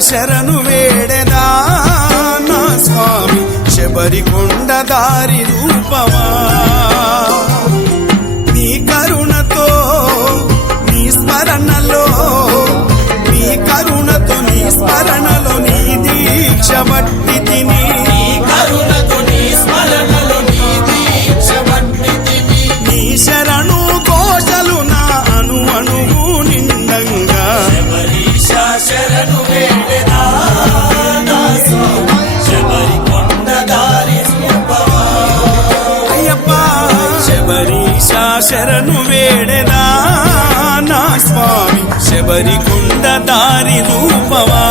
శరణు వేడెదా నా స్వామి శబరికొండ దారి రూపమా నీ కరుణతో నీ స్మరణలో నీ కరుణతో నీ స్మరణలో నీ దీక్ష బట్టి తిని నీ శరణు కోశలు నా అణువు నిండంగా శరణు వేడెదా నా స్వామి శబరికొండ దారి రూపమా అయ్యప్ప శబరీశ శరణు వేడెదా నా స్వామి శబరికొండ దారి రూపమా